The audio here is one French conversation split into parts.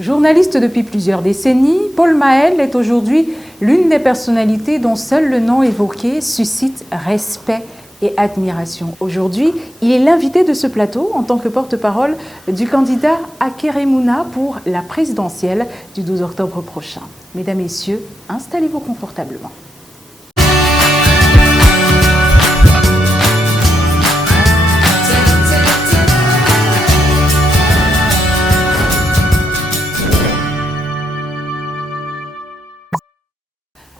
Journaliste depuis plusieurs décennies, Paul Mahel est aujourd'hui l'une des personnalités dont seul le nom évoqué suscite respect et admiration. Aujourd'hui, il est l'invité de ce plateau en tant que porte-parole du candidat Akeremouna pour la présidentielle du 12 octobre prochain. Mesdames, Messieurs, installez-vous confortablement.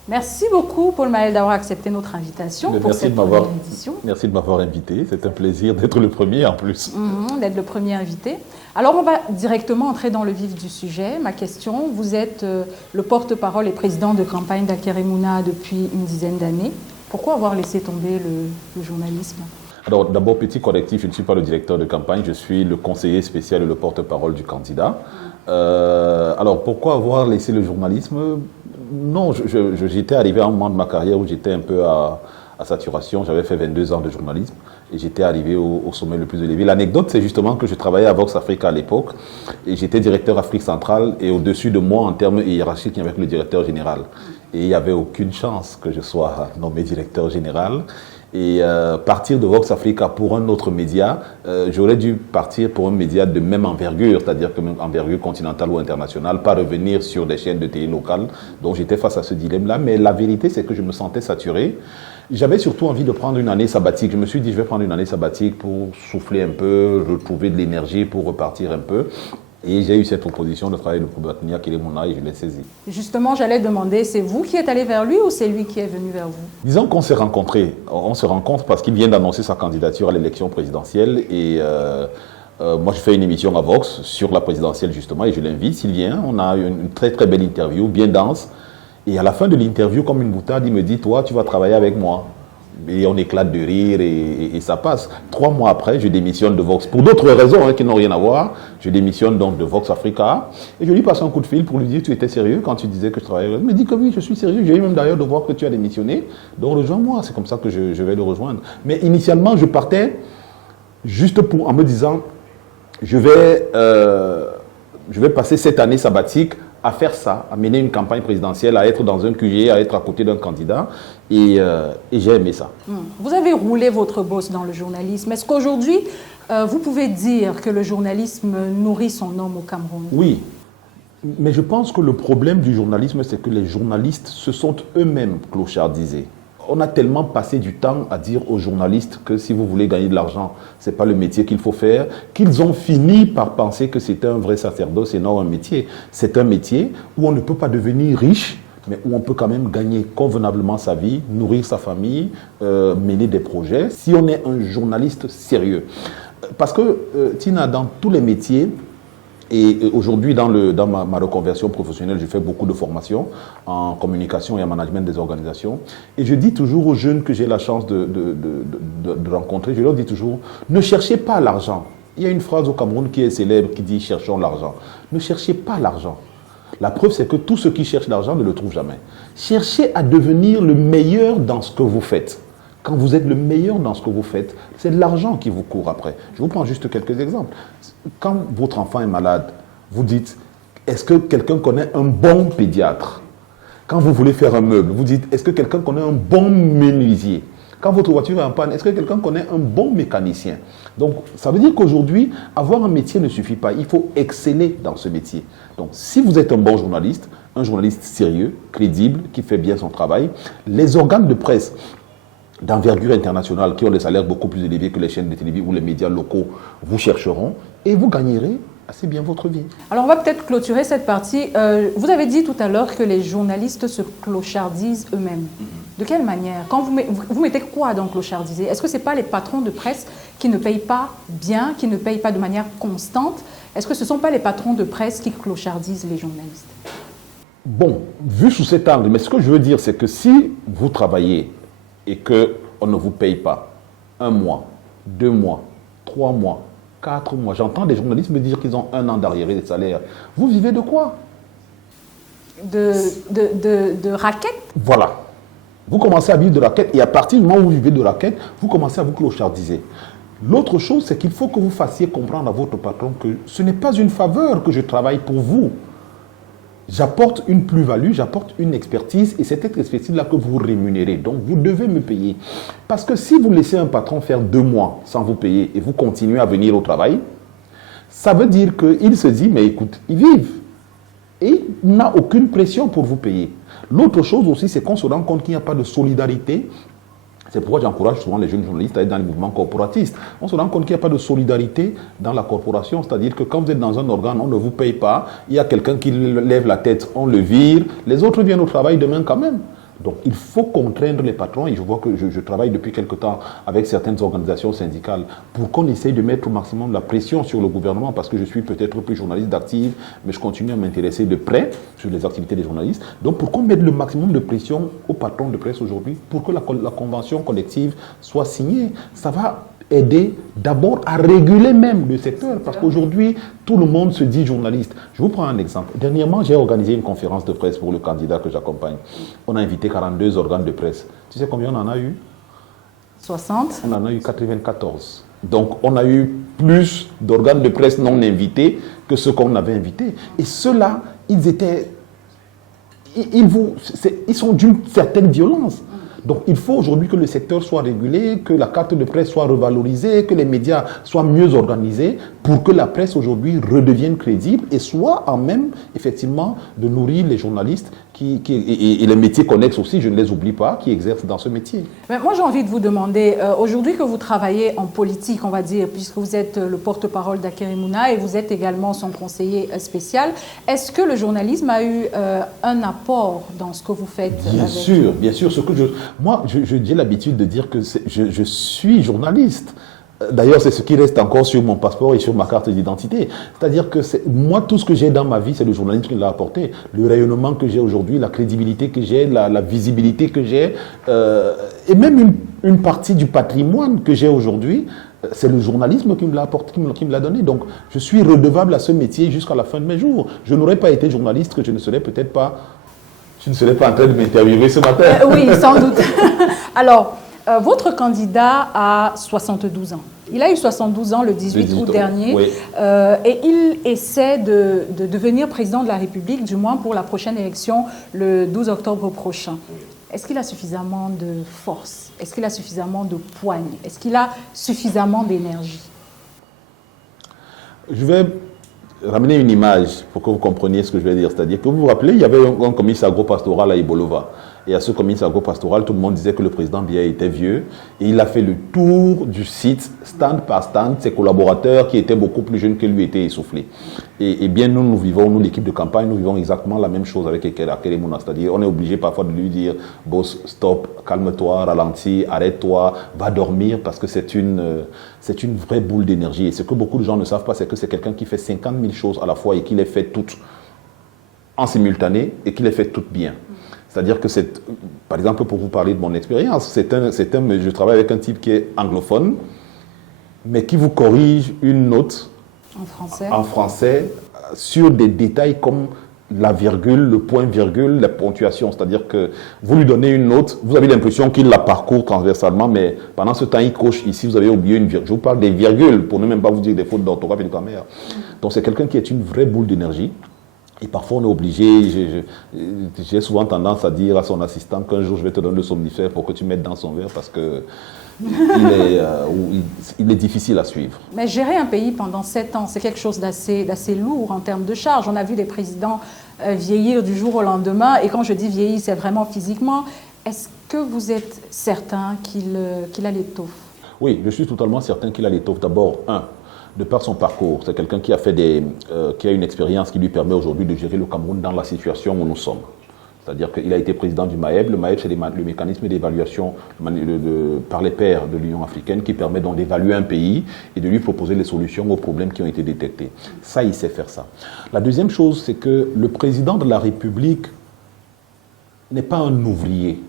Merci beaucoup, Paul Mahel, d'avoir accepté notre invitation pour cette première édition. Merci de m'avoir invité. C'est un plaisir d'être le premier en plus. D'être le premier invité. Alors, on va directement entrer dans le vif du sujet. Ma question, vous êtes le porte-parole et président de campagne d'Akeremouna depuis une dizaine d'années. Pourquoi avoir laissé tomber le journalisme ? Alors, d'abord, petit correctif, je ne suis pas le directeur de campagne, je suis le conseiller spécial et le porte-parole du candidat. Alors, pourquoi avoir laissé le journalisme ? Non, j'étais arrivé à un moment de ma carrière où j'étais un peu à saturation. J'avais fait 22 ans de journalisme et j'étais arrivé au sommet le plus élevé. L'anecdote, c'est justement que je travaillais à Vox Africa à l'époque et j'étais directeur Afrique centrale et au-dessus de moi, en termes hiérarchiques, il y avait le directeur général. Et il n'y avait aucune chance que je sois nommé directeur général. Et partir de Vox Africa pour un autre média, j'aurais dû partir pour un média de même envergure, c'est-à-dire que même envergure continentale ou internationale, pas revenir sur des chaînes de télé locales. Donc j'étais face à ce dilemme-là, mais la vérité c'est que je me sentais saturé. J'avais surtout envie de prendre une année sabbatique. Je me suis dit je vais prendre une année sabbatique pour souffler un peu, retrouver de l'énergie pour repartir un peu. Et j'ai eu cette proposition de travailler pour Akeremouna et je l'ai saisi. Justement, j'allais demander, c'est vous qui êtes allé vers lui ou c'est lui qui est venu vers vous? Disons qu'on s'est rencontrés. On se rencontre parce qu'il vient d'annoncer sa candidature à l'élection présidentielle. Et moi, je fais une émission à Vox sur la présidentielle justement et je l'invite. S'il vient, on a une très très belle interview, bien dense. Et à la fin de l'interview, comme une boutade, il me dit, toi, tu vas travailler avec moi. Et on éclate de rire et ça passe. 3 mois après, je démissionne de Vox. Pour d'autres raisons qui n'ont rien à voir, je démissionne donc de Vox Africa. Et je lui passe un coup de fil pour lui dire, tu étais sérieux quand tu disais que je travaillais avec lui. Il me dit que oui, je suis sérieux. J'ai eu même d'ailleurs de voir que tu as démissionné. Donc rejoins-moi. C'est comme ça que je vais le rejoindre. Mais initialement, je partais juste en me disant, je vais passer cette année sabbatique à faire ça, à mener une campagne présidentielle, à être dans un QG, à être à côté d'un candidat. Et j'ai aimé ça. Vous avez roulé votre bosse dans le journalisme. Est-ce qu'aujourd'hui, vous pouvez dire que le journalisme nourrit son homme au Cameroun? Oui, mais je pense que le problème du journalisme, c'est que les journalistes se sont eux-mêmes clochardisés. On a tellement passé du temps à dire aux journalistes que si vous voulez gagner de l'argent, ce n'est pas le métier qu'il faut faire, qu'ils ont fini par penser que c'était un vrai sacerdoce et non un métier. C'est un métier où on ne peut pas devenir riche, mais où on peut quand même gagner convenablement sa vie, nourrir sa famille, mener des projets, si on est un journaliste sérieux. Parce que, Tina, dans tous les métiers, et aujourd'hui, dans ma reconversion professionnelle, je fais beaucoup de formations en communication et en management des organisations. Et je dis toujours aux jeunes que j'ai la chance de rencontrer, je leur dis toujours, ne cherchez pas l'argent. Il y a une phrase au Cameroun qui est célèbre qui dit « cherchons l'argent ». Ne cherchez pas l'argent. La preuve, c'est que tous ceux qui cherchent l'argent ne le trouvent jamais. Cherchez à devenir le meilleur dans ce que vous faites. Quand vous êtes le meilleur dans ce que vous faites, c'est de l'argent qui vous court après. Je vous prends juste quelques exemples. Quand votre enfant est malade, vous dites, est-ce que quelqu'un connaît un bon pédiatre? Quand vous voulez faire un meuble, vous dites, est-ce que quelqu'un connaît un bon menuisier? Quand votre voiture est en panne, est-ce que quelqu'un connaît un bon mécanicien? Donc, ça veut dire qu'aujourd'hui, avoir un métier ne suffit pas. Il faut exceller dans ce métier. Donc, si vous êtes un bon journaliste, un journaliste sérieux, crédible, qui fait bien son travail, les organes de presse d'envergure internationale qui ont des salaires beaucoup plus élevés que les chaînes de télévision ou les médias locaux vous chercheront et vous gagnerez assez bien votre vie. Alors on va peut-être clôturer cette partie. Vous avez dit tout à l'heure que les journalistes se clochardisent eux-mêmes. De quelle manière? Quand vous mettez quoi dans clochardiser? Est-ce que ce n'est pas les patrons de presse qui ne payent pas bien, qui ne payent pas de manière constante? Est-ce que ce ne sont pas les patrons de presse qui clochardisent les journalistes? Bon, vu sous cet angle, mais ce que je veux dire, c'est que si vous travaillez et qu'on ne vous paye pas 1 mois, 2 mois, 3 mois, 4 mois. J'entends des journalistes me dire qu'ils ont 1 an d'arriérés de salaire. Vous vivez de quoi? De raquettes? Voilà. Vous commencez à vivre de raquettes et à partir du moment où vous vivez de raquettes, vous commencez à vous clochardiser. L'autre chose, c'est qu'il faut que vous fassiez comprendre à votre patron que ce n'est pas une faveur que je travaille pour vous. J'apporte une plus-value, j'apporte une expertise et c'est cette expertise-là que vous rémunérez. Donc, vous devez me payer. Parce que si vous laissez un patron faire 2 mois sans vous payer et vous continuez à venir au travail, ça veut dire qu'il se dit, mais écoute, ils vivent. Et il n'a aucune pression pour vous payer. L'autre chose aussi, c'est qu'on se rend compte qu'il n'y a pas de solidarité. C'est pourquoi j'encourage souvent les jeunes journalistes à être dans les mouvements corporatistes. On se rend compte qu'il n'y a pas de solidarité dans la corporation. C'est-à-dire que quand vous êtes dans un organe, on ne vous paye pas. Il y a quelqu'un qui lève la tête, on le vire. Les autres viennent au travail demain quand même. Donc il faut contraindre les patrons, et je vois que je travaille depuis quelque temps avec certaines organisations syndicales pour qu'on essaye de mettre au maximum la pression sur le gouvernement, parce que je suis peut-être plus journaliste d'active, mais je continue à m'intéresser de près sur les activités des journalistes. Donc pour qu'on mette le maximum de pression aux patrons de presse aujourd'hui, pour que la convention collective soit signée, ça va aider d'abord à réguler même le secteur, parce qu'aujourd'hui, tout le monde se dit journaliste. Je vous prends un exemple. Dernièrement, j'ai organisé une conférence de presse pour le candidat que j'accompagne. On a invité 42 organes de presse. Tu sais combien on en a eu? 60. On en a eu 94. Donc, on a eu plus d'organes de presse non invités que ceux qu'on avait invités. Et ceux-là, ils sont d'une certaine violence. Donc il faut aujourd'hui que le secteur soit régulé, que la carte de presse soit revalorisée, que les médias soient mieux organisés pour que la presse aujourd'hui redevienne crédible et soit en même effectivement de nourrir les journalistes et les métiers connexes aussi, je ne les oublie pas, qui exercent dans ce métier. Mais moi j'ai envie de vous demander, aujourd'hui que vous travaillez en politique, on va dire, puisque vous êtes le porte-parole d'Akerimuna et vous êtes également son conseiller spécial, est-ce que le journalisme a eu un apport dans ce que vous faites? Bien sûr, bien sûr. Moi, j'ai l'habitude de dire que je suis journaliste. D'ailleurs, c'est ce qui reste encore sur mon passeport et sur ma carte d'identité. C'est-à-dire que moi, tout ce que j'ai dans ma vie, c'est le journalisme qui l'a apporté. Le rayonnement que j'ai aujourd'hui, la crédibilité que j'ai, la visibilité que j'ai, et même une partie du patrimoine que j'ai aujourd'hui, c'est le journalisme qui me l'a apporté, qui me l'a donné. Donc, je suis redevable à ce métier jusqu'à la fin de mes jours. Je n'aurais pas été journaliste que je ne serais peut-être pas... Je ne serais pas en train de m'interviewer ce matin. Oui, sans doute. Alors, votre candidat a 72 ans. Il a eu 72 ans le 18 août dernier. Oui. Et il essaie de devenir président de la République, du moins pour la prochaine élection, le 12 octobre prochain. Est-ce qu'il a suffisamment de force? Est-ce qu'il a suffisamment de poigne? Est-ce qu'il a suffisamment d'énergie? Je vais ramener une image pour que vous compreniez ce que je vais dire. C'est-à-dire que vous vous rappelez, il y avait un commissaire agropastoral à Ibolova. Et à ce commissaire agropastoral, tout le monde disait que le président Biya était vieux. Et il a fait le tour du site, stand par stand. Ses collaborateurs, qui étaient beaucoup plus jeunes que lui, étaient essoufflés. Et bien, nous vivons, nous, l'équipe de campagne, nous vivons exactement la même chose avec Akerimuna. C'est-à-dire, on est obligé parfois de lui dire, boss, stop, calme-toi, ralentis, arrête-toi, va dormir, parce que c'est une vraie boule d'énergie. Et ce que beaucoup de gens ne savent pas, c'est que c'est quelqu'un qui fait 50 000 choses à la fois et qui les fait toutes en simultané et qui les fait toutes bien. C'est-à-dire que par exemple, pour vous parler de mon expérience, je travaille avec un type qui est anglophone, mais qui vous corrige une note en français sur des détails comme la virgule, le point-virgule, la ponctuation. C'est-à-dire que vous lui donnez une note, vous avez l'impression qu'il la parcourt transversalement, mais pendant ce temps, il coche ici, vous avez oublié une virgule. Je vous parle des virgules, pour ne même pas vous dire des fautes d'orthographe et de grammaire. Donc c'est quelqu'un qui est une vraie boule d'énergie. Et parfois, on est obligé, j'ai souvent tendance à dire à son assistant qu'un jour, je vais te donner le somnifère pour que tu mettes dans son verre parce que il est difficile à suivre. Mais gérer un pays pendant 7 ans, c'est quelque chose d'assez lourd en termes de charge. On a vu des présidents vieillir du jour au lendemain. Et quand je dis vieillir, c'est vraiment physiquement. Est-ce que vous êtes certain qu'il a l'étoffe? Oui, je suis totalement certain qu'il a l'étoffe. D'abord, de par son parcours, c'est quelqu'un qui a une expérience qui lui permet aujourd'hui de gérer le Cameroun dans la situation où nous sommes. C'est-à-dire qu'il a été président du MAEB. Le MAEB, c'est le mécanisme d'évaluation par les pairs de l'Union africaine qui permet donc d'évaluer un pays et de lui proposer les solutions aux problèmes qui ont été détectés. Ça, il sait faire ça. La deuxième chose, c'est que le président de la République n'est pas un ouvrier.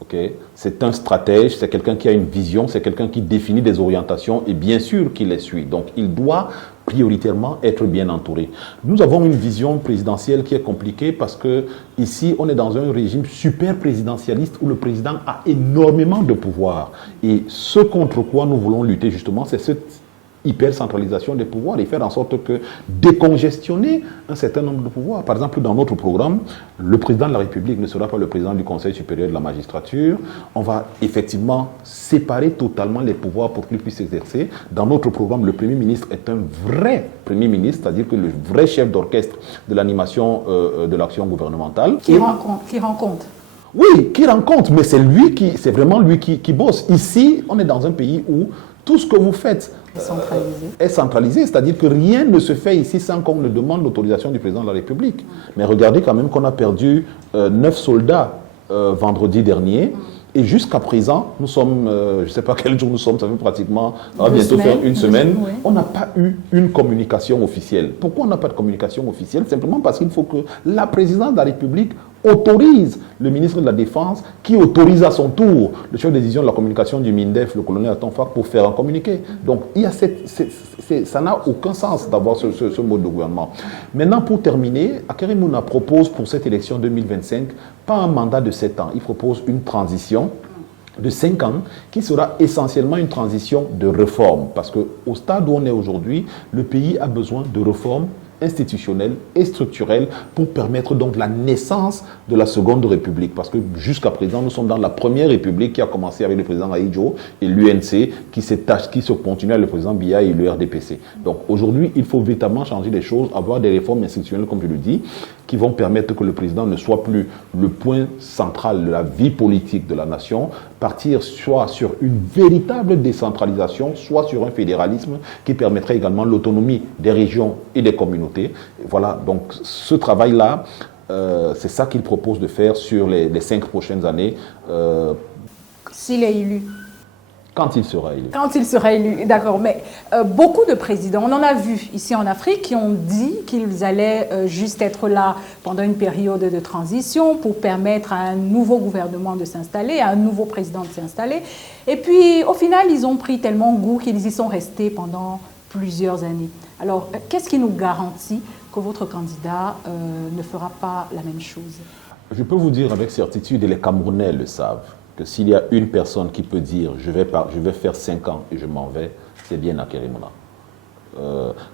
Okay. C'est un stratège, c'est quelqu'un qui a une vision, c'est quelqu'un qui définit des orientations et bien sûr qu'il les suit. Donc il doit prioritairement être bien entouré. Nous avons une vision présidentielle qui est compliquée parce que ici, on est dans un régime super présidentialiste où le président a énormément de pouvoir. Et ce contre quoi nous voulons lutter justement, c'est cette hyper-centralisation des pouvoirs et faire en sorte que décongestionner un certain nombre de pouvoirs. Par exemple, dans notre programme, le président de la République ne sera pas le président du Conseil supérieur de la magistrature. On va effectivement séparer totalement les pouvoirs pour qu'ils puissent s'exercer. Dans notre programme, le Premier ministre est un vrai Premier ministre, c'est-à-dire que le vrai chef d'orchestre de l'animation de l'action gouvernementale. Qui rend compte. Oui, qui rend compte, mais c'est vraiment lui qui bosse. Ici, on est dans un pays où tout ce que vous faites est centralisé, c'est-à-dire que rien ne se fait ici sans qu'on ne demande l'autorisation du président de la République. Mais regardez quand même qu'on a perdu 9 soldats vendredi dernier. Et jusqu'à présent, nous sommes, je ne sais pas quel jour nous sommes, ça fait pratiquement, on va bientôt faire une semaine, oui. On n'a pas eu une communication officielle. Pourquoi on n'a pas de communication officielle? Simplement parce qu'il faut que la présidence de la République autorise le ministre de la Défense, qui autorise à son tour le chef de division de la communication du MINDEF, le colonel Atonfak, pour faire un communiqué. Donc, il y a ça n'a aucun sens d'avoir ce mode de gouvernement. Maintenant, pour terminer, Hakainde Mouna propose pour cette élection 2025, pas un mandat de 7 ans, il propose une transition de 5 ans qui sera essentiellement une transition de réforme. Parce qu'au stade où on est aujourd'hui, le pays a besoin de réformes institutionnelle et structurelle pour permettre donc la naissance de la seconde république. Parce que jusqu'à présent, nous sommes dans la première république qui a commencé avec le président Ahidjo et l'UNC qui se continue avec le président Biya et le RDPC. Donc aujourd'hui, il faut véritablement changer les choses, avoir des réformes institutionnelles, comme je le dis, qui vont permettre que le président ne soit plus le point central de la vie politique de la nation, partir soit sur une véritable décentralisation, soit sur un fédéralisme qui permettrait également l'autonomie des régions et des communautés. Voilà, donc ce travail-là, c'est ça qu'il propose de faire sur les 5 prochaines années. S'il est élu. Quand il sera élu. Quand il sera élu, d'accord. Mais beaucoup de présidents, on en a vu ici en Afrique, qui ont dit qu'ils allaient juste être là pendant une période de transition pour permettre à un nouveau gouvernement de s'installer, à un nouveau président de s'installer. Et puis, au final, ils ont pris tellement goût qu'ils y sont restés pendant plusieurs années. Alors, qu'est-ce qui nous garantit que votre candidat ne fera pas la même chose? Je peux vous dire avec certitude, et les Camerounais le savent, que s'il y a une personne qui peut dire je vais faire 5 ans et je m'en vais, c'est bien Hakainde Mouna.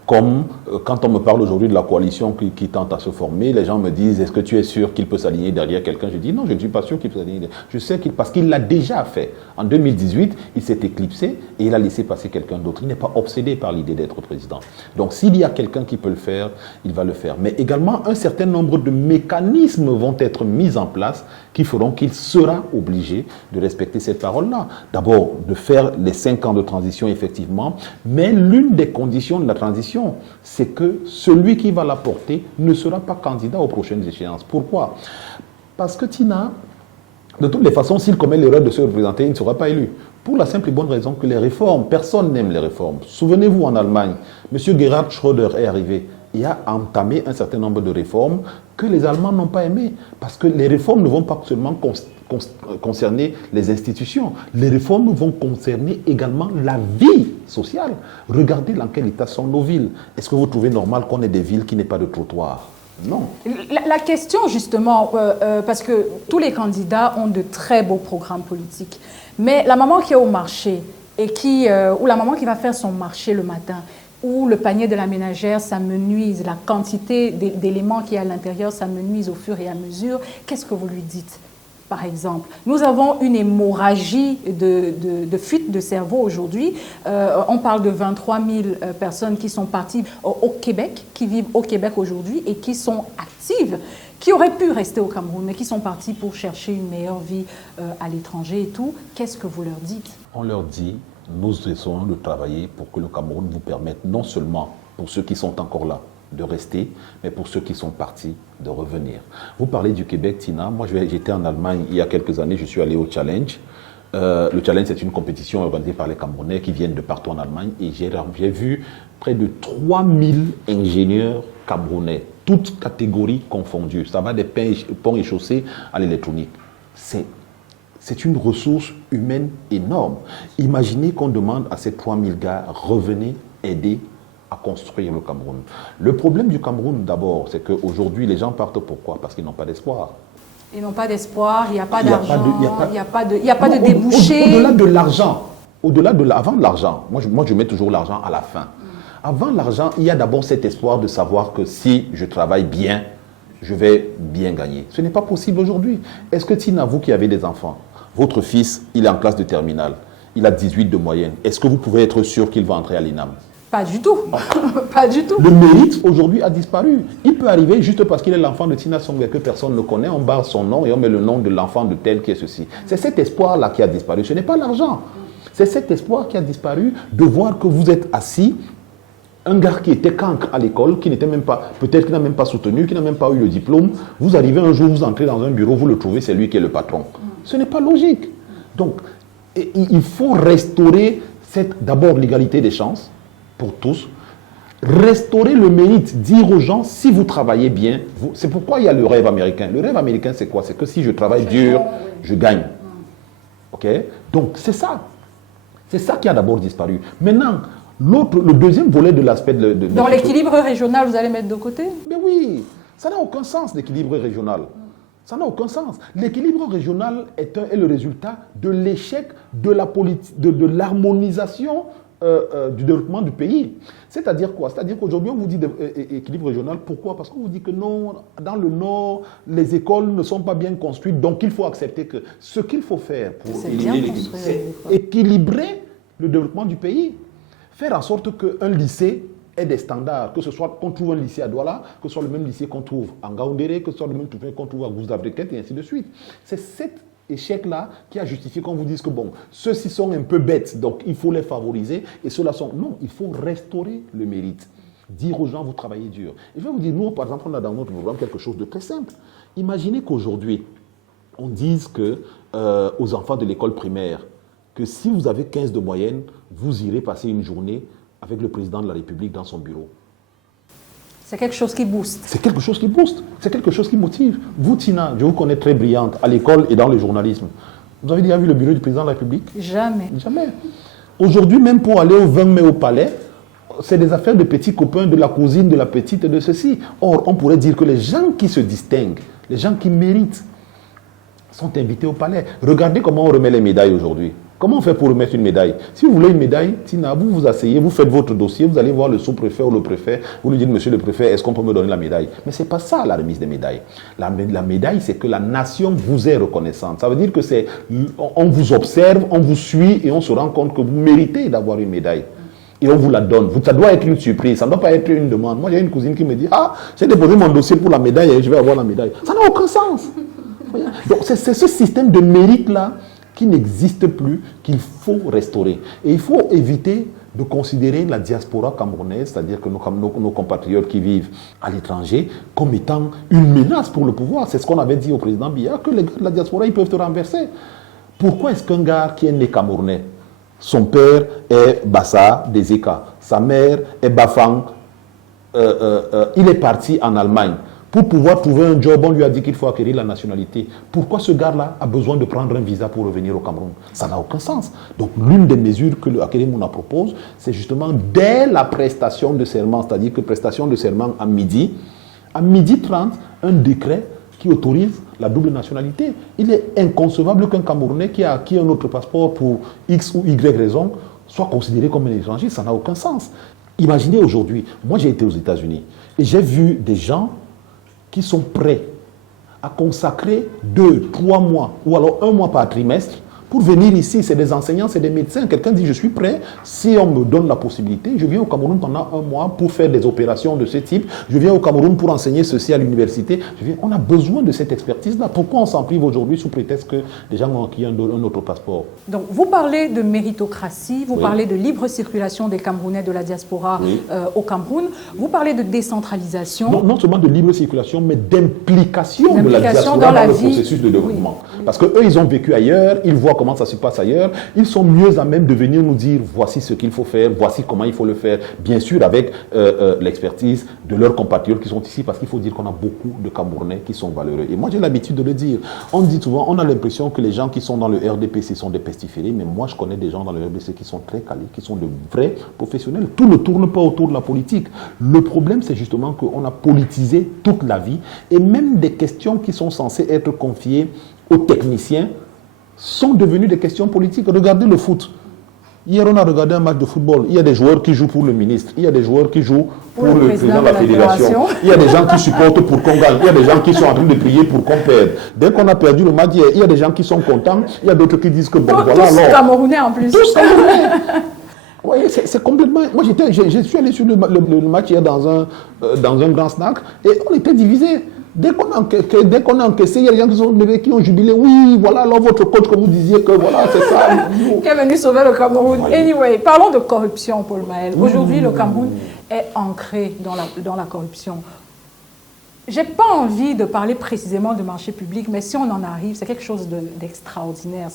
Comme quand on me parle aujourd'hui de la coalition qui tente à se former, les gens me disent est-ce que tu es sûr qu'il peut s'aligner derrière quelqu'un? Je dis non, je ne suis pas sûr qu'il peut s'aligner derrière. Je sais parce qu'il l'a déjà fait. En 2018, il s'est éclipsé et il a laissé passer quelqu'un d'autre. Il n'est pas obsédé par l'idée d'être président. Donc s'il y a quelqu'un qui peut le faire, il va le faire. Mais également, un certain nombre de mécanismes vont être mis en place qui feront qu'il sera obligé de respecter cette parole-là. D'abord, de faire les 5 ans de transition, effectivement, mais l'une des conditions de la transition, c'est que celui qui va la porter ne sera pas candidat aux prochaines échéances. Pourquoi? Parce que Tina, de toutes les façons, s'il commet l'erreur de se représenter, il ne sera pas élu. Pour la simple et bonne raison que les réformes, personne n'aime les réformes. Souvenez-vous, en Allemagne, M. Gerhard Schröder est arrivé et a entamé un certain nombre de réformes que les Allemands n'ont pas aimées. Parce que les réformes ne vont pas seulement concerner les institutions. Les réformes vont concerner également la vie sociale. Regardez dans quel état sont nos villes. Est-ce que vous trouvez normal qu'on ait des villes qui n'aient pas de trottoirs? Non. La question, justement, parce que tous les candidats ont de très beaux programmes politiques, mais la maman qui est au marché ou la maman qui va faire son marché le matin, ou le panier de la ménagère, ça me nuise, la quantité d'éléments qu'il y a à l'intérieur, ça me nuise au fur et à mesure, qu'est-ce que vous lui dites? Par exemple, nous avons une hémorragie de fuite de cerveau aujourd'hui. On parle de 23 000 personnes qui sont parties au Québec, qui vivent au Québec aujourd'hui et qui sont actives, qui auraient pu rester au Cameroun, mais qui sont parties pour chercher une meilleure vie à l'étranger et tout. Qu'est-ce que vous leur dites? On leur dit, nous essayons de travailler pour que le Cameroun vous permette non seulement pour ceux qui sont encore là, de rester, mais pour ceux qui sont partis, de revenir. Vous parlez du Québec, Tina. Moi, j'étais en Allemagne il y a quelques années, je suis allé au Challenge. Le Challenge, c'est une compétition organisée par les Camerounais qui viennent de partout en Allemagne. Et j'ai vu près de 3000 ingénieurs camerounais, toutes catégories confondues. Ça va des ponts et chaussées à l'électronique. C'est une ressource humaine énorme. Imaginez qu'on demande à ces 3000 gars, revenez aider à construire le Cameroun. Le problème du Cameroun, d'abord, c'est qu'aujourd'hui, les gens partent pourquoi? Parce qu'ils n'ont pas d'espoir. Ils n'ont pas d'espoir, il n'y a pas d'argent, il n'y a pas de débouché. Au-delà de l'argent, avant l'argent, moi je mets toujours l'argent à la fin. Avant l'argent, il y a d'abord cet espoir de savoir que si je travaille bien, je vais bien gagner. Ce n'est pas possible aujourd'hui. Est-ce que Tina, vous qui avez des enfants, votre fils, il est en classe de terminale, il a 18 de moyenne, est-ce que vous pouvez être sûr qu'il va entrer à l'INAM? Pas du tout. Pas du tout. Le mérite, aujourd'hui, a disparu. Il peut arriver juste parce qu'il est l'enfant de Tina Songwe que personne ne connaît, on barre son nom et on met le nom de l'enfant de tel qui est ceci. C'est cet espoir-là qui a disparu. Ce n'est pas l'argent. C'est cet espoir qui a disparu de voir que vous êtes assis. Un gars qui était cancre à l'école, qui n'était même pas, peut-être qui n'a même pas soutenu, qui n'a même pas eu le diplôme, vous arrivez un jour, vous entrez dans un bureau, vous le trouvez, c'est lui qui est le patron. Ce n'est pas logique. Donc, il faut restaurer d'abord l'égalité des chances pour tous, restaurer le mérite, dire aux gens, si vous travaillez bien, c'est pourquoi il y a le rêve américain. Le rêve américain, c'est quoi? C'est que si je travaille dur, je gagne. OK? Donc, c'est ça. C'est ça qui a d'abord disparu. Maintenant, le deuxième volet de l'aspect dans l'équilibre régional, vous allez mettre de côté? Mais oui, ça n'a aucun sens, l'équilibre régional. Ça n'a aucun sens. L'équilibre régional est le résultat de l'échec de l'harmonisation du développement du pays. C'est-à-dire quoi? C'est-à-dire qu'aujourd'hui, on vous dit équilibre régional. Pourquoi? Parce qu'on vous dit que non, dans le Nord, les écoles ne sont pas bien construites. Donc, il faut accepter que ce qu'il faut faire pour éliminer l'équilibre, c'est équilibrer le développement du pays. Faire en sorte qu'un lycée ait des standards, que ce soit qu'on trouve un lycée à Douala, que ce soit le même lycée qu'on trouve en Gaoundéré, que ce soit le même lycée qu'on trouve à Gouzdabrequet, et ainsi de suite. C'est cet échec-là qui a justifié qu'on vous dise que bon, ceux-ci sont un peu bêtes, donc il faut les favoriser, et ceux-là sont... Non, il faut restaurer le mérite. Dire aux gens, vous travaillez dur. Et je vais vous dire, nous, par exemple, on a dans notre programme quelque chose de très simple. Imaginez qu'aujourd'hui, on dise aux enfants de l'école primaire, que si vous avez 15 de moyenne, vous irez passer une journée avec le président de la République dans son bureau. C'est quelque chose qui booste. C'est quelque chose qui booste. C'est quelque chose qui motive. Vous, Tina, je vous connais très brillante à l'école et dans le journalisme. Vous avez déjà vu le bureau du président de la République? Jamais. Jamais. Aujourd'hui, même pour aller au 20 mai au palais, c'est des affaires de petits copains, de la cousine, de la petite, de ceci. Or, on pourrait dire que les gens qui se distinguent, les gens qui méritent, sont invités au palais. Regardez comment on remet les médailles aujourd'hui. Comment on fait pour remettre une médaille? Si vous voulez une médaille, Tina, vous vous asseyez, vous faites votre dossier, vous allez voir le sous-préfet ou le préfet, vous lui dites, monsieur le préfet, est-ce qu'on peut me donner la médaille? Mais ce n'est pas ça la remise des médailles. La médaille, c'est que la nation vous est reconnaissante. Ça veut dire que on vous observe, on vous suit et on se rend compte que vous méritez d'avoir une médaille. Et on vous la donne. Ça doit être une surprise, ça ne doit pas être une demande. Moi, j'ai une cousine qui me dit, ah, j'ai déposé mon dossier pour la médaille et je vais avoir la médaille. Ça n'a aucun sens. Donc, c'est ce système de mérite-là qui n'existe plus, qu'il faut restaurer. Et il faut éviter de considérer la diaspora camerounaise, c'est-à-dire que nos compatriotes qui vivent à l'étranger, comme étant une menace pour le pouvoir. C'est ce qu'on avait dit au président Biya, que les gars de la diaspora, ils peuvent te renverser. Pourquoi est-ce qu'un gars qui est né camerounais, son père est Bassa des Eka, sa mère est Bafang, il est parti en Allemagne. Pour pouvoir trouver un job, on lui a dit qu'il faut acquérir la nationalité. Pourquoi ce gars-là a besoin de prendre un visa pour revenir au Cameroun? Ça n'a aucun sens. Donc l'une des mesures que le Akérémouna propose, c'est justement dès la prestation de serment, c'est-à-dire que prestation de serment à midi 30, un décret qui autorise la double nationalité. Il est inconcevable qu'un Camerounais qui a acquis un autre passeport pour X ou Y raison soit considéré comme un étranger. Ça n'a aucun sens. Imaginez aujourd'hui, moi j'ai été aux États-Unis et j'ai vu des gens qui sont prêts à consacrer 2, 3 mois ou alors 1 mois par trimestre pour venir ici. C'est des enseignants, c'est des médecins. Quelqu'un dit, je suis prêt, si on me donne la possibilité, je viens au Cameroun pendant 1 mois pour faire des opérations de ce type. Je viens au Cameroun pour enseigner ceci à l'université. On a besoin de cette expertise-là. Pourquoi on s'en prive aujourd'hui sous prétexte que les gens ont acquis un autre passeport? Donc, vous parlez de méritocratie, vous parlez de libre circulation des Camerounais de la diaspora au Cameroun. Vous parlez de décentralisation. Non seulement de libre circulation, mais d'implication de la diaspora dans le processus de développement. Parce qu'eux, ils ont vécu ailleurs, ils voient comment ça se passe ailleurs, ils sont mieux à même de venir nous dire voici ce qu'il faut faire, voici comment il faut le faire, bien sûr avec l'expertise de leurs compatriotes qui sont ici, parce qu'il faut dire qu'on a beaucoup de Camerounais qui sont valeureux. Et moi j'ai l'habitude de le dire. On dit souvent, on a l'impression que les gens qui sont dans le RDPC sont des pestiférés, mais moi je connais des gens dans le RDPC qui sont très calés, qui sont de vrais professionnels. Tout ne tourne pas autour de la politique. Le problème c'est justement qu'on a politisé toute la vie, et même des questions qui sont censées être confiées aux techniciens sont devenues des questions politiques. Regardez le foot. Hier, on a regardé un match de football. Il y a des joueurs qui jouent pour le ministre. Il y a des joueurs qui jouent pour le président de la fédération. Il y a des gens qui supportent pour qu'on gagne. Il y a des gens qui sont en train de prier pour qu'on perde. Dès qu'on a perdu le match hier, il y a des gens qui sont contents. Il y a d'autres qui disent que bon, voilà. Tous Camerounais en plus. Tous Camerounais. Oui, c'est complètement... Moi, je suis allé sur le match hier dans un grand snack et on était divisés. Dès qu'on a encaissé, il y a des gens qui sont levés, qui ont jubilé. Oui, voilà, alors votre coach, comme vous disiez, que voilà, c'est ça. Qui est venu sauver le Cameroun. Oui. Anyway, parlons de corruption, Paul Maël. Aujourd'hui, le Cameroun est ancré dans la corruption. Je n'ai pas envie de parler précisément de marché public, mais si on en arrive, c'est quelque chose d'extraordinaire.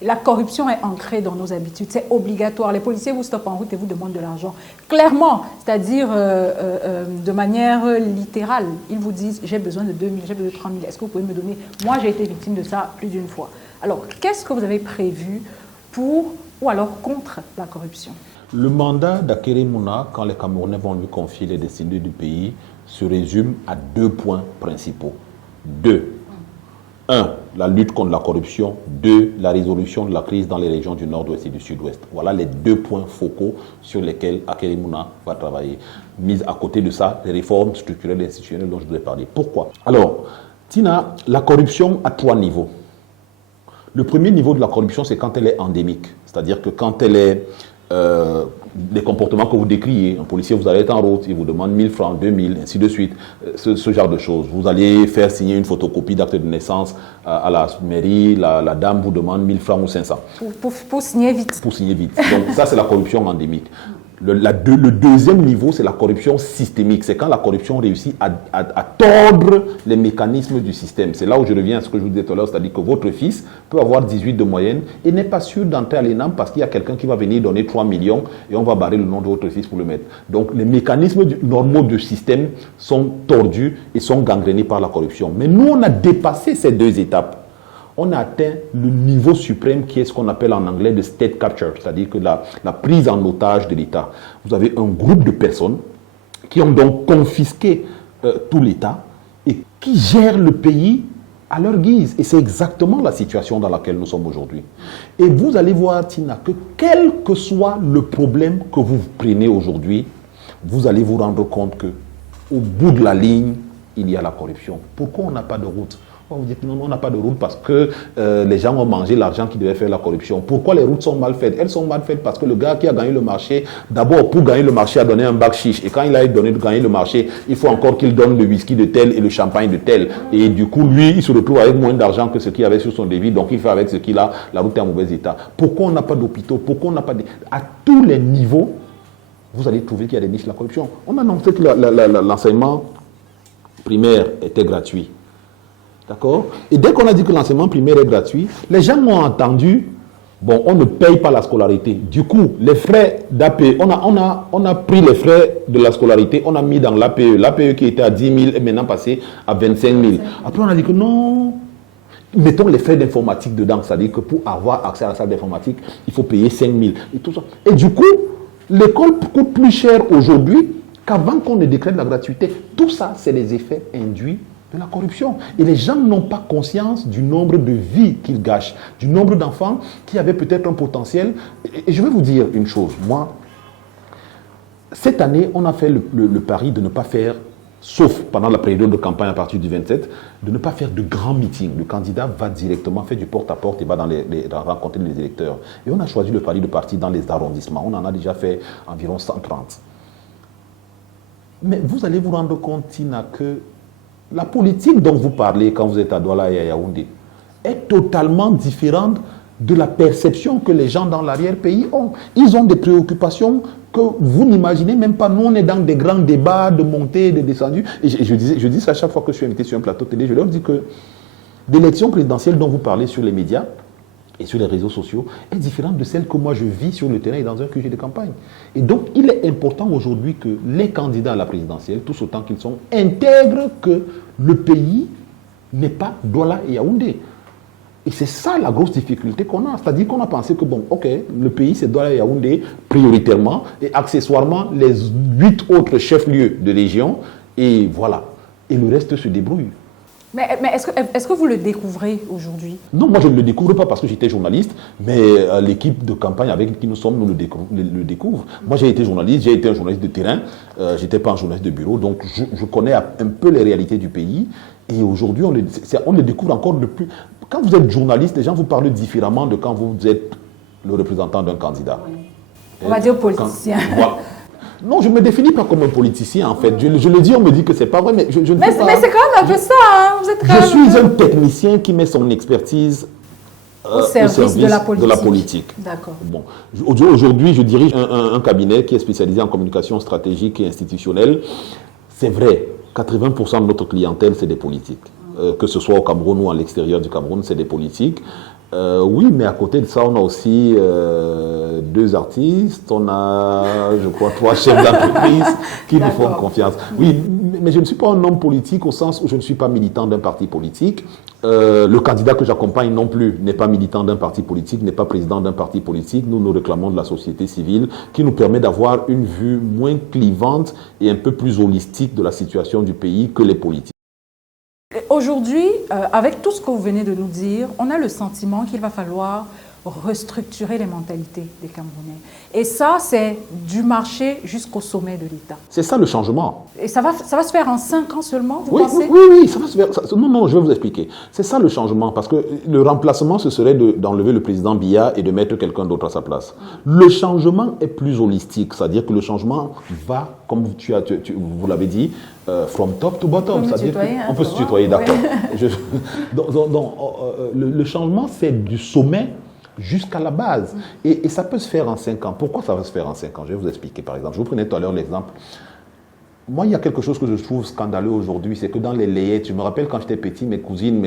La corruption est ancrée dans nos habitudes, c'est obligatoire. Les policiers vous stoppent en route et vous demandent de l'argent. Clairement, c'est-à-dire de manière littérale. Ils vous disent, j'ai besoin de 2 000, j'ai besoin de 3 000, est-ce que vous pouvez me donner? Moi, j'ai été victime de ça plus d'une fois. Alors, qu'est-ce que vous avez prévu pour ou alors contre la corruption? Le mandat d'Akere Mouna, quand les Camerounais vont lui confier les destinées du pays, se résume à 2 points principaux. 2. 1. La lutte contre la corruption. 2. La résolution de la crise dans les régions du nord-ouest et du sud-ouest. Voilà les 2 points focaux sur lesquels Akere Mouna va travailler. Mise à côté de ça, les réformes structurelles et institutionnelles dont je voulais parler. Pourquoi? Alors, Tina, la corruption a 3 niveaux. Le premier niveau de la corruption, c'est quand elle est endémique. C'est-à-dire que quand elle est... les comportements que vous décriez, un policier, vous allez être en route, il vous demande 1000 francs, 2000, ainsi de suite, ce genre de choses. Vous allez faire signer une photocopie d'acte de naissance à la mairie, la dame vous demande 1000 francs ou 500. Pour signer vite. Pour signer vite. Donc ça, c'est la corruption endémique. Le deuxième niveau, c'est la corruption systémique. C'est quand la corruption réussit à tordre les mécanismes du système. C'est là où je reviens à ce que je vous disais tout à l'heure, c'est-à-dire que votre fils peut avoir 18 de moyenne et n'est pas sûr d'entrer à l'ENAM parce qu'il y a quelqu'un qui va venir donner 3 millions et on va barrer le nom de votre fils pour le mettre. Donc les mécanismes normaux du système sont tordus et sont gangrénés par la corruption. Mais nous, on a dépassé ces 2 étapes. On a atteint le niveau suprême qui est ce qu'on appelle en anglais le state capture, c'est-à-dire que la prise en otage de l'État. Vous avez un groupe de personnes qui ont donc confisqué tout l'État et qui gèrent le pays à leur guise. Et c'est exactement la situation dans laquelle nous sommes aujourd'hui. Et vous allez voir, Tina, que quel que soit le problème que vous prenez aujourd'hui, vous allez vous rendre compte qu'au bout de la ligne, il y a la corruption. Pourquoi on n'a pas de route? Vous dites non, on n'a pas de route parce que les gens ont mangé l'argent qui devait faire la corruption. Pourquoi les routes sont mal faites? Elles sont mal faites parce que le gars qui a gagné le marché, d'abord pour gagner le marché, a donné un bac chiche. Et quand il a gagné le marché, il faut encore qu'il donne le whisky de tel et le champagne de tel. Et du coup, lui, il se retrouve avec moins d'argent que ce qu'il avait sur son devis. Donc, il fait avec ce qu'il a. La route est en mauvais état. Pourquoi on n'a pas d'hôpitaux? Pourquoi on n'a pas à tous les niveaux, vous allez trouver qu'il y a des niches de la corruption. On a annoncé que l'enseignement primaire était gratuit. D'accord? Et dès qu'on a dit que l'enseignement primaire est gratuit, les gens ont entendu, bon, on ne paye pas la scolarité. Du coup, les frais d'APE, on a pris les frais de la scolarité, on a mis dans l'APE. L'APE qui était à 10 000 est maintenant passé à 25 000. Après, on a dit que non, mettons les frais d'informatique dedans. C'est-à-dire que pour avoir accès à la salle d'informatique, il faut payer 5 000 et tout ça. Et du coup, l'école coûte plus cher aujourd'hui qu'avant qu'on ne décrète la gratuité. Tout ça, c'est les effets induits de la corruption. Et les gens n'ont pas conscience du nombre de vies qu'ils gâchent, du nombre d'enfants qui avaient peut-être un potentiel. Et je vais vous dire une chose, moi, cette année, on a fait le pari de ne pas faire, sauf pendant la période de campagne à partir du 27, de ne pas faire de grands meetings. Le candidat va directement faire du porte-à-porte et va rencontrer les électeurs. Et on a choisi le pari de partir dans les arrondissements. On en a déjà fait environ 130. Mais vous allez vous rendre compte, Tina, que la politique dont vous parlez quand vous êtes à Douala et à Yaoundé est totalement différente de la perception que les gens dans l'arrière-pays ont. Ils ont des préoccupations que vous n'imaginez même pas. Nous, on est dans des grands débats de montée, de descendue. Et je dis ça à chaque fois que je suis invité sur un plateau télé. Je leur dis que l'élection présidentielle dont vous parlez sur les médias, et sur les réseaux sociaux est différente de celle que moi je vis sur le terrain et dans un QG de campagne. Et donc, il est important aujourd'hui que les candidats à la présidentielle, tous autant qu'ils sont, intègrent que le pays n'est pas Douala et Yaoundé. Et c'est ça la grosse difficulté qu'on a. C'est-à-dire qu'on a pensé que, bon, ok, le pays c'est Douala et Yaoundé prioritairement et accessoirement les 8 autres chefs-lieux de région et voilà. Et le reste se débrouille. Mais est-ce que vous le découvrez aujourd'hui? Non, moi je ne le découvre pas parce que j'étais journaliste, mais l'équipe de campagne avec qui nous sommes, nous le découvre. Moi j'ai été journaliste, j'ai été un journaliste de terrain, je n'étais pas un journaliste de bureau, donc je connais un peu les réalités du pays. Et aujourd'hui, on le découvre encore de plus. Quand vous êtes journaliste, les gens vous parlent différemment de quand vous êtes le représentant d'un candidat. Oui. On va dire politicien. Voilà. Non, je ne me définis pas comme un politicien, en fait. Je le dis, on me dit que ce n'est pas vrai, mais je ne mais sais pas. Mais c'est quand même un peu ça, hein. Vous êtes quand je suis un technicien qui met son expertise au service de la politique. D'accord. Bon. Aujourd'hui, je dirige un cabinet qui est spécialisé en communication stratégique et institutionnelle. C'est vrai, 80% de notre clientèle, c'est des politiques. Que ce soit au Cameroun ou à l'extérieur du Cameroun, c'est des politiques. Oui, mais à côté de ça, on a aussi 2 artistes, on a, je crois, 3 chefs d'entreprise qui nous font confiance. Oui, mais je ne suis pas un homme politique au sens où je ne suis pas militant d'un parti politique. Le candidat que j'accompagne non plus n'est pas militant d'un parti politique, n'est pas président d'un parti politique. Nous réclamons de la société civile qui nous permet d'avoir une vue moins clivante et un peu plus holistique de la situation du pays que les politiques. Aujourd'hui, avec tout ce que vous venez de nous dire, on a le sentiment qu'il va falloir restructurer les mentalités des Camerounais. Et ça, c'est du marché jusqu'au sommet de l'État. C'est ça le changement. Et ça va se faire en 5 ans seulement, vous pensez? Oui, ça va se faire. Non, je vais vous expliquer. C'est ça le changement, parce que le remplacement, ce serait d'enlever le président Biya et de mettre quelqu'un d'autre à sa place. Le changement est plus holistique, c'est-à-dire que le changement va, comme vous l'avez dit, from top to bottom. C'est-à-dire qu'on peut se tutoyer, d'accord. Le changement, c'est du sommet jusqu'à la base. Et ça peut se faire en 5 ans. Pourquoi ça va se faire en 5 ans? Je vais vous expliquer, par exemple. Je vous prenais tout à l'heure l'exemple. Moi, il y a quelque chose que je trouve scandaleux aujourd'hui, c'est que dans les layettes, je me rappelle quand j'étais petit, mes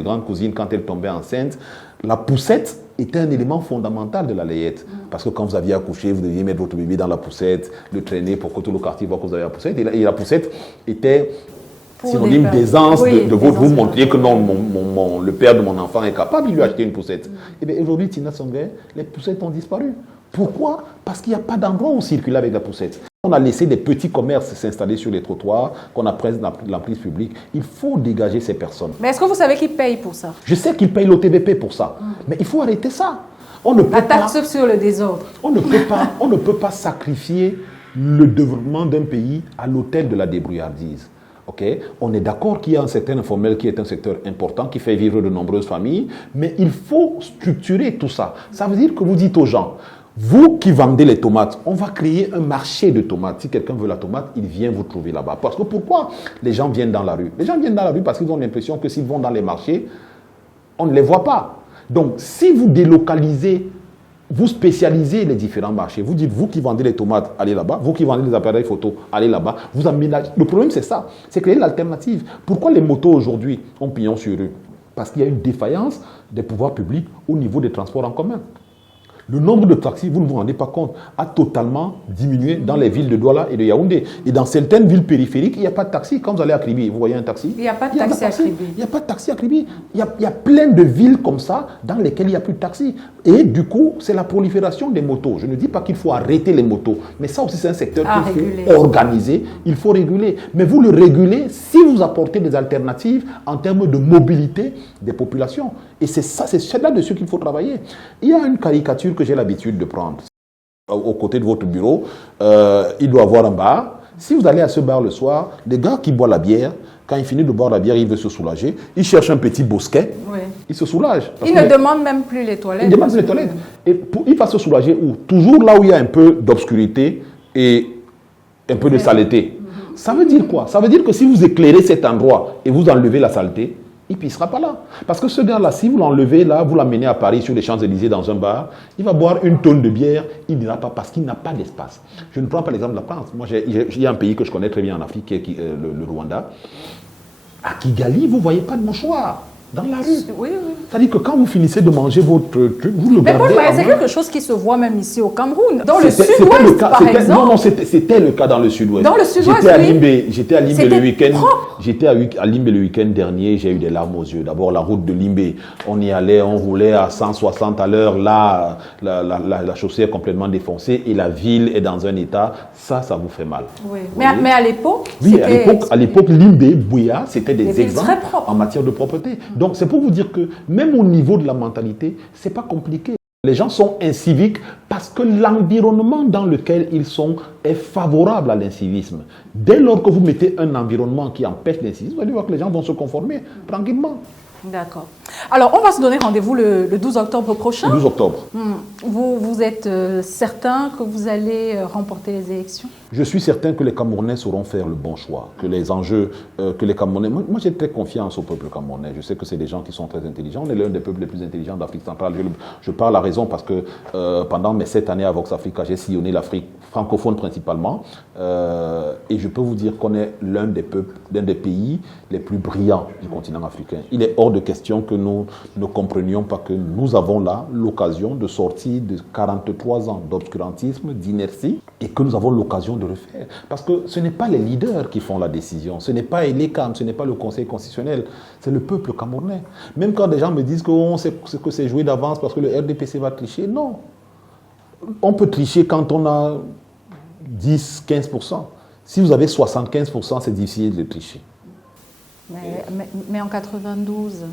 grandes cousines, quand elles tombaient enceintes, la poussette était un élément fondamental de la layette. Parce que quand vous aviez accouché, vous deviez mettre votre bébé dans la poussette, le traîner pour que tout le quartier voit que vous avez la poussette. Et la poussette était synonyme d'aisance, vous montriez que non, le père de mon enfant est capable de lui acheter une poussette. Et bien aujourd'hui, Tina Songé, les poussettes ont disparu. Pourquoi? Parce qu'il n'y a pas d'endroit où circuler avec la poussette. On a laissé des petits commerces s'installer sur les trottoirs, qu'on a pris l'emprise publique. Il faut dégager ces personnes. Mais est-ce que vous savez qui paye pour ça? Je sais qu'ils payent l'OTVP pour ça. Mais il faut arrêter ça. La taxe sur le désordre. On ne peut pas sacrifier le développement d'un pays à l'autel de la débrouillardise. Okay? On est d'accord qu'il y a un secteur informel qui est un secteur important, qui fait vivre de nombreuses familles, mais il faut structurer tout ça. Ça veut dire que vous dites aux gens, vous qui vendez les tomates, on va créer un marché de tomates. Si quelqu'un veut la tomate, il vient vous trouver là-bas. Parce que pourquoi les gens viennent dans la rue? Les gens viennent dans la rue parce qu'ils ont l'impression que s'ils vont dans les marchés, on ne les voit pas. Donc, si vous délocalisez, vous spécialisez les différents marchés. Vous dites, vous qui vendez les tomates, allez là-bas. Vous qui vendez les appareils photo, allez là-bas. Vous aménagez. Le problème, c'est ça. C'est créer l'alternative. Pourquoi les motos aujourd'hui ont pignon sur rue? Parce qu'il y a une défaillance des pouvoirs publics au niveau des transports en commun. Le nombre de taxis, vous ne vous rendez pas compte, a totalement diminué dans les villes de Douala et de Yaoundé. Et dans certaines villes périphériques, il n'y a pas de taxi. Quand vous allez à Kribi, vous voyez un taxi? Il n'y a pas de taxi à Kribi. Il n'y a pas de taxi à Kribi. Il y a plein de villes comme ça dans lesquelles il n'y a plus de taxi. Et du coup, c'est la prolifération des motos. Je ne dis pas qu'il faut arrêter les motos, mais ça aussi c'est un secteur qu'il faut organiser, il faut réguler. Mais vous le régulez si vous apportez des alternatives en termes de mobilité des populations. Et c'est là-dessus qu'il faut travailler. Il y a une caricature que j'ai l'habitude de prendre. Au côté de votre bureau, il doit y avoir un bar. Si vous allez à ce bar le soir, les gars qui boivent la bière, quand il finit de boire la bière, il veut se soulager. Il cherche un petit bosquet. Oui. Il se soulage. Il ne demande même plus les toilettes. Il demande les toilettes. Et il va se soulager où? Toujours là où il y a un peu d'obscurité et un peu de saleté. Ça veut dire quoi? Ça veut dire que si vous éclairez cet endroit et vous enlevez la saleté, il ne pissera pas là. Parce que ce gars-là, si vous l'enlevez là, vous l'amenez à Paris sur les Champs-Élysées dans un bar, il va boire une tonne de bière, il n'ira pas parce qu'il n'a pas d'espace. Je ne prends pas l'exemple de la France. Moi, il y a un pays que je connais très bien en Afrique, qui est le Rwanda. À Kigali, vous ne voyez pas de mouchoir. dans la rue. Oui, oui. C'est-à-dire que quand vous finissez de manger votre truc, vous le Mais gardez Paul, en c'est main. quelque chose qui se voit même ici au Cameroun. Dans le C'était le sud-ouest, cas- par c'était- exemple. Non, non, c'était le cas dans le sud-ouest. Dans le sud-ouest, J'étais à oui. Limbé, j'étais à Limbé C'était le week-end. propre. J'étais à Limbé le week-end dernier, j'ai eu des larmes aux yeux. D'abord, la route de Limbé, on y allait, on roulait à 160 à l'heure. Là, la chaussée est complètement défoncée et la ville est dans un état. Ça vous fait mal. Oui. Vous Mais voyez? à l'époque, Oui, c'était- à l'époque, Limbé, Bouya, c'était Des des villes exemples très propres. en matière de propreté. Donc, c'est pour vous dire que même au niveau de la mentalité, c'est pas compliqué. Les gens sont inciviques parce que l'environnement dans lequel ils sont est favorable à l'incivisme. Dès lors que vous mettez un environnement qui empêche l'incivisme, vous allez voir que les gens vont se conformer tranquillement. D'accord. Alors, on va se donner rendez-vous le 12 octobre prochain. Le 12 octobre. Vous êtes certain que vous allez remporter les élections? Je suis certain que les Camerounais sauront faire le bon choix, que les enjeux, que les Camerounais... Moi, j'ai très confiance au peuple camerounais. Je sais que c'est des gens qui sont très intelligents. On est l'un des peuples les plus intelligents d'Afrique centrale. Je parle à raison parce que pendant mes 7 années à Vox Africa, j'ai sillonné l'Afrique francophone principalement. Et je peux vous dire qu'on est l'un des peuples, l'un des pays les plus brillants du continent africain. Il est hors de question que nous ne comprenions pas que nous avons là l'occasion de sortir de 43 ans d'obscurantisme, d'inertie, et que nous avons l'occasion de le faire. Parce que ce n'est pas les leaders qui font la décision, ce n'est pas l'ECAM, ce n'est pas le Conseil constitutionnel, c'est le peuple camerounais. Même quand des gens me disent que c'est joué d'avance parce que le RDPC va tricher, non. On peut tricher quand on a 10-15%. Si vous avez 75%, c'est difficile de tricher. Mais en 92...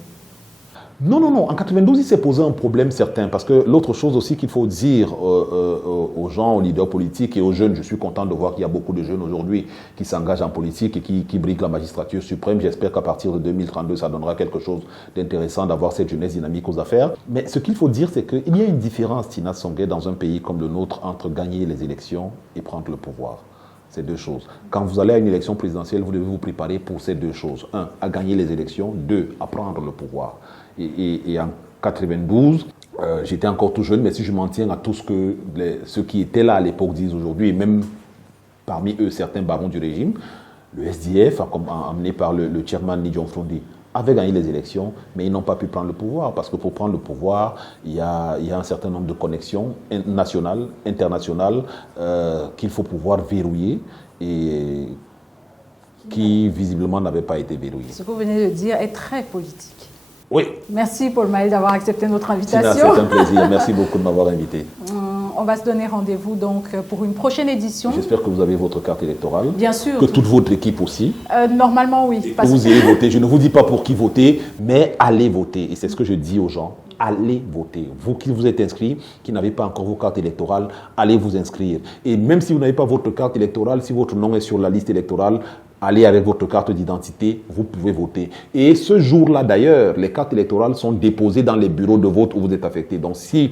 Non. En 92, il s'est posé un problème certain. Parce que l'autre chose aussi qu'il faut dire aux gens, aux leaders politiques et aux jeunes, je suis content de voir qu'il y a beaucoup de jeunes aujourd'hui qui s'engagent en politique et qui briguent la magistrature suprême. J'espère qu'à partir de 2032, ça donnera quelque chose d'intéressant d'avoir cette jeunesse dynamique aux affaires. Mais ce qu'il faut dire, c'est qu'il y a une différence, Tina Songué, dans un pays comme le nôtre, entre gagner les élections et prendre le pouvoir. C'est deux choses. Quand vous allez à une élection présidentielle, vous devez vous préparer pour ces deux choses. 1, à gagner les élections. 2, à prendre le pouvoir. Et en 92, j'étais encore tout jeune, mais si je m'en tiens à tout ce que ceux qui étaient là à l'époque disent aujourd'hui, et même parmi eux certains barons du régime, le SDF, amené par le chairman Lidjon Frondi, avait gagné les élections, mais ils n'ont pas pu prendre le pouvoir, parce que pour prendre le pouvoir, il y a un certain nombre de connexions nationales, internationales, qu'il faut pouvoir verrouiller, et qui visiblement n'avaient pas été verrouillées. Ce que vous venez de dire est très politique. Oui. Merci Paul Maël d'avoir accepté notre invitation. Tina, c'est un plaisir. Merci beaucoup de m'avoir invité. On va se donner rendez-vous donc pour une prochaine édition. J'espère que vous avez votre carte électorale. Bien sûr. Que toute votre équipe aussi. Normalement, oui. Que vous ayez voté. Je ne vous dis pas pour qui voter, mais allez voter. Et c'est ce que je dis aux gens. Allez voter. Vous qui vous êtes inscrits, qui n'avez pas encore vos cartes électorales, allez vous inscrire. Et même si vous n'avez pas votre carte électorale, si votre nom est sur la liste électorale, allez avec votre carte d'identité, vous pouvez voter. Et ce jour-là, d'ailleurs, les cartes électorales sont déposées dans les bureaux de vote où vous êtes affecté. Donc, si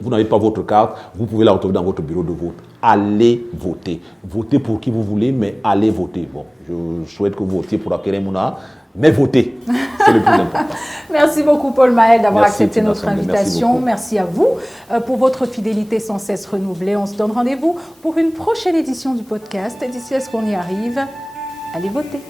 vous n'avez pas votre carte, vous pouvez la retrouver dans votre bureau de vote. Allez voter. Votez pour qui vous voulez, mais allez voter. Bon, je souhaite que vous votiez pour Akerem Mouna, mais votez. C'est le plus important. Merci beaucoup Paul Maël d'avoir accepté Tina notre Songué. invitation. Merci à vous pour votre fidélité sans cesse renouvelée. On se donne rendez-vous pour une prochaine édition du podcast. D'ici à ce qu'on y arrive, allez voter.